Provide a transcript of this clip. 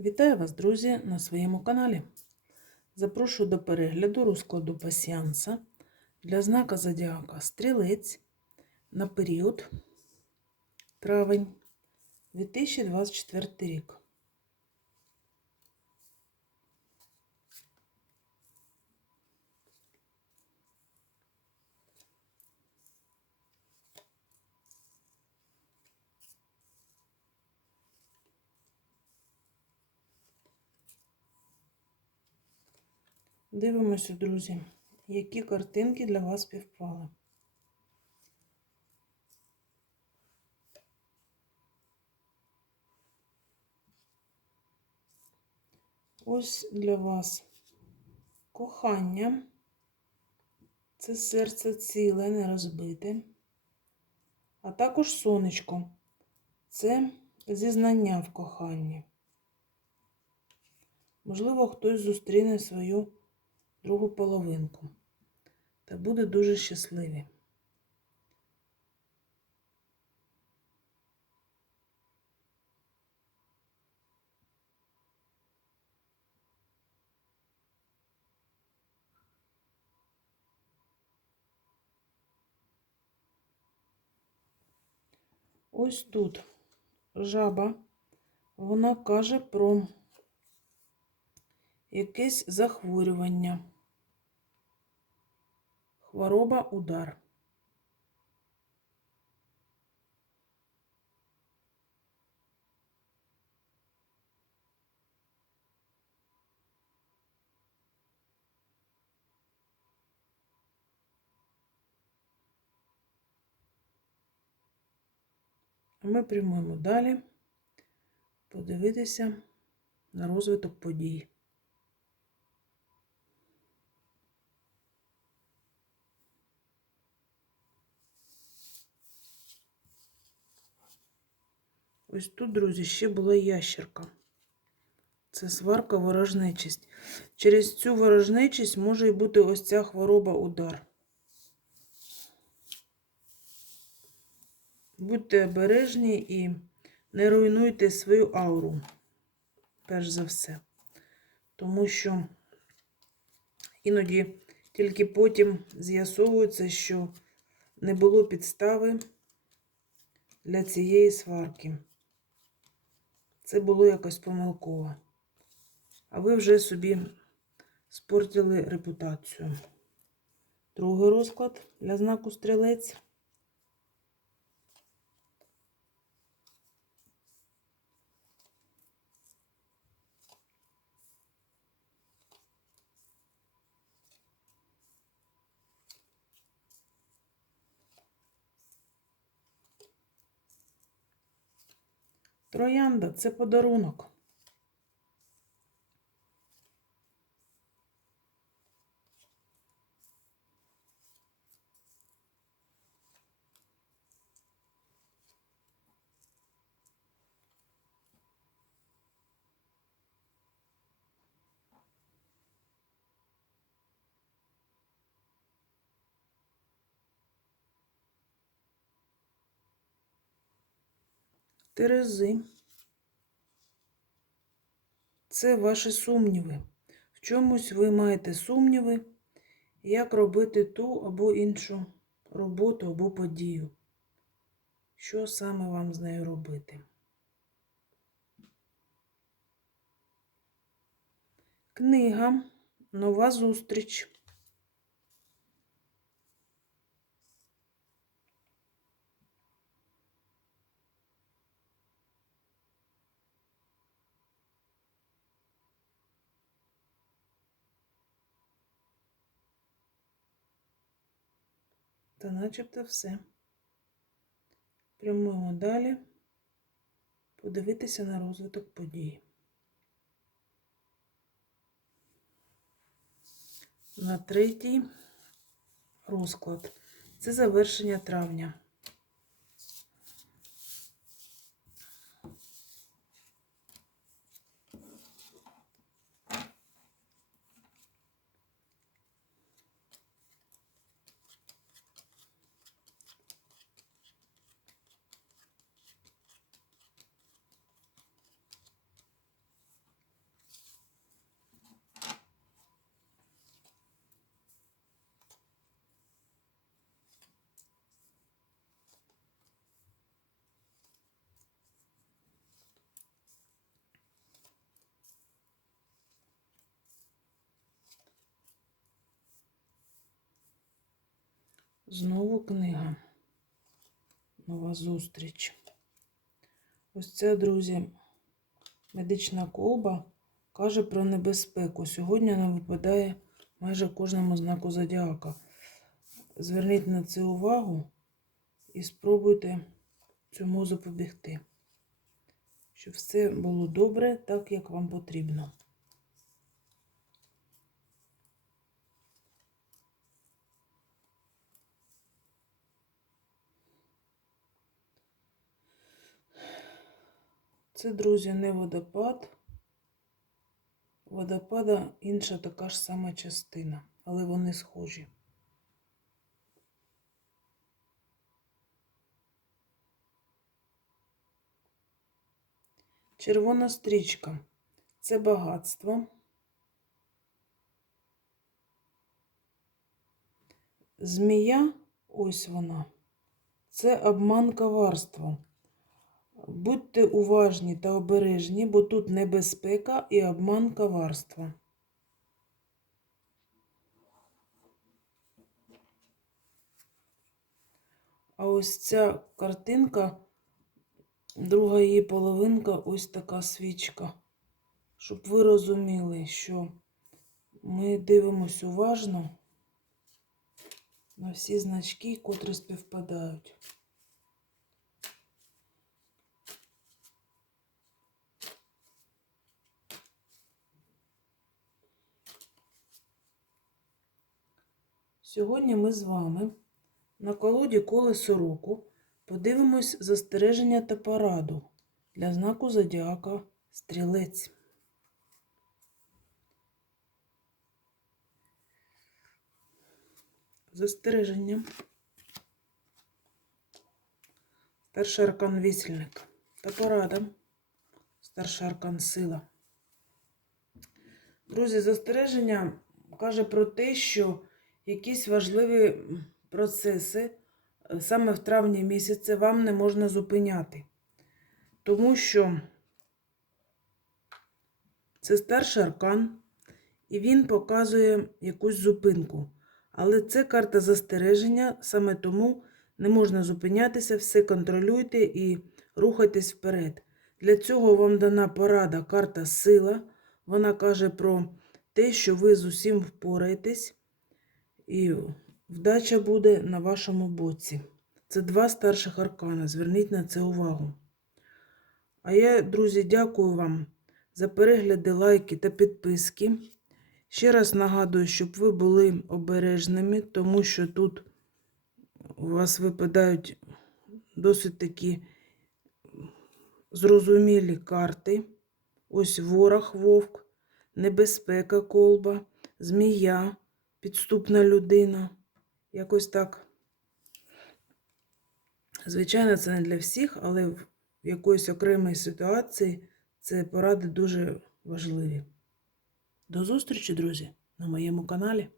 Вітаю вас, друзі, на своєму каналі. Запрошую до перегляду розкладу пасіанса для знака Зодіака Стрілець на період травень 2024 рік. Дивимося, друзі, які картинки для вас співпали. Ось для вас кохання. Це серце ціле, не розбите. А також сонечко. Це зізнання в коханні. Можливо, хтось зустріне свою другу половинку та буде дуже щасливі. Ось тут жаба, вона каже про якесь захворювання, хвороба, удар. Ми прямуємо далі подивитися на розвиток подій. Ось тут, друзі, ще була ящерка. Це сварка ворожнечість. Через цю ворожнечість може і бути ось ця хвороба удар. Будьте обережні і не руйнуйте свою ауру, перш за все. Тому що іноді тільки потім з'ясовується, що не було підстави для цієї сварки. Це було якось помилково. А ви вже собі спортили репутацію. Другий розклад для знаку стрілець. Троянда це подарунок. Терези. Це ваші сумніви. В чомусь ви маєте сумніви, як робити ту або іншу роботу або подію. Що саме вам з нею робити? Книга, нова зустріч. Та начебто все. Прямуємо далі, подивитися на розвиток подій. На третій розклад. Це завершення травня. Знову книга. Нова зустріч. Ось це, друзі, медична колба каже про небезпеку. Сьогодні вона випадає майже кожному знаку зодіака. Зверніть на це увагу і спробуйте цьому запобігти. Щоб все було добре, так як вам потрібно. Це, друзі, не водопад. Водопада інша така ж сама частина, але вони схожі. Червона стрічка це багатство. Змія, ось вона, це обман коварство. Будьте уважні та обережні, бо тут небезпека і обман коварства. А ось ця картинка, друга її половинка, ось така свічка. Щоб ви розуміли, що ми дивимося уважно на всі значки, котрі співпадають. Сьогодні ми з вами на колоді колесо року подивимось застереження та пораду для знаку зодіака Стрілець. Застереження. Старший аркан вісільник та порада. Старший аркан сила. Друзі, застереження каже про те, що якісь важливі процеси е, саме в травні місяці вам не можна зупиняти. Тому що це старший аркан, і він показує якусь зупинку. Але це карта застереження, саме тому не можна зупинятися, все контролюйте і рухайтесь вперед. Для цього вам дана порада карта сила. Вона каже про те, що ви з усім впораєтесь, і вдача буде на вашому боці. Це два старших аркана. Зверніть на це увагу. А я, друзі, дякую вам за перегляди, лайки та підписки. Ще раз нагадую, щоб ви були обережними, тому що тут у вас випадають досить такі зрозумілі карти. Ось ворог вовк, небезпека колба, змія, підступна людина. Якось так. Звичайно, це не для всіх, але в якоїсь окремій ситуації це поради дуже важливі. До зустрічі, друзі, на моєму каналі.